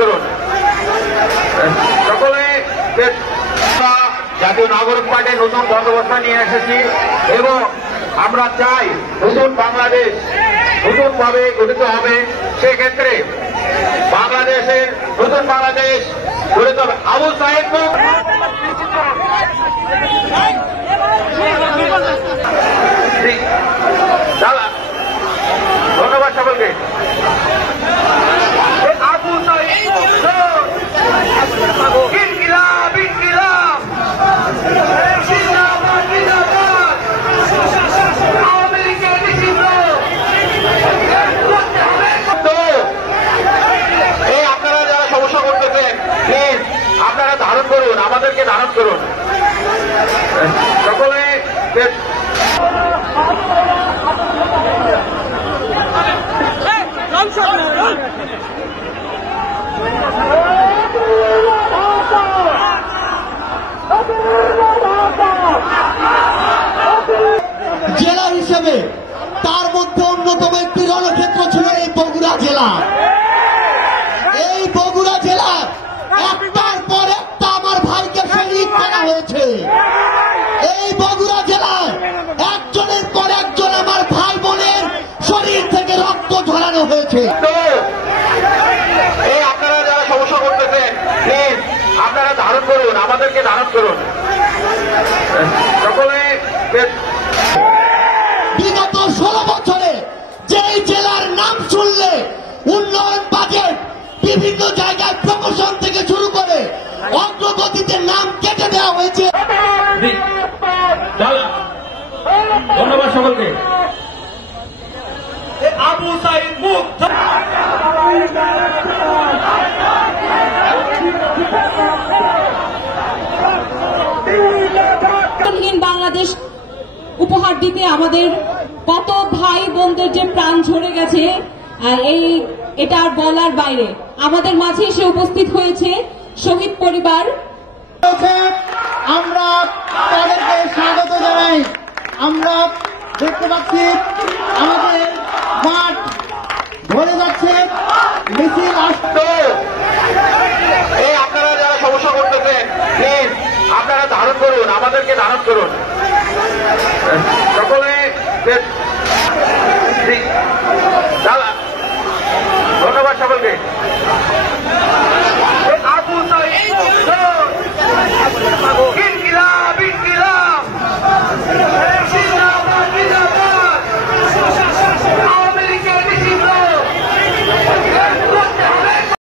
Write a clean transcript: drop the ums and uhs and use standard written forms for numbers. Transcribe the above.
করুন। সকলে জাতীয় নাগরিক পার্টির নতুন বন্দোবস্ত নিয়ে এসেছি এবং আমরা চাই নতুন বাংলাদেশ নতুনভাবে গঠিত হবে। সেক্ষেত্রে বাংলাদেশের নতুন বাংলাদেশ গঠিত হবে। আবু সাহেব ধন্যবাদ সকলকে। আবু সাহেব ইনকিলাব ইনকিলাব জিন্দাবাদ জিন্দাবাদ আওয়ামী লীগের নিষিদ্ধ। এই আপনারা যারা সমস্যা করতেছেন প্লিজ আপনারা ধারণ করুন, আমাদেরকে ধারণ করুন। সকলে জেলা হিসেবে তার মধ্যে অন্যতম একটি রণক্ষেত্র ছিল এই বগুড়া জেলা। এই বগুড়া জেলা একটার পর একটা আমার ভাইকে শহীদ করা হয়েছে। এই বগুড়া জেলায় একজনের পর একজন আমার ভাই বোনের শরীর থেকে রক্ত ঝরানো হয়েছে। এই আপনারা যারা সমস্যা করতেছেন প্লিজ আপনারা ধারণ করুন, আমাদেরকে ধারণ করুন। সকলে বিগত 16 বছরে যেই জেলার নাম শুনলে উন্নয়ন বাজেট বিভিন্ন জায়গায় প্রমোশন থেকে শুরু করে অগ্রগতিতে নাম কেটে দেওয়া হয়েছে। ধন্যবাদ সকলকে। আবু সাইদ মুক্ত। বাংলাদেশ উপহার দিতে আমাদের কত ভাই বোনদের যে প্রাণ ঝরে গেছে এটা আর বলার বাইরে। আমাদের মাঝে এসে উপস্থিত হয়েছে শহীদ পরিবার। আমরা তাদেরকে স্বাগত জানাই। আমরা দেখতে পাচ্ছি আমাদের মাঠ ভরে যাচ্ছে, মিছিল আসছে। এই আপনারা যারা সমস্যা করতেছেন প্লিজ আপনারা ধারণ করুন, আমাদেরকে ধারণ করুন। সকলে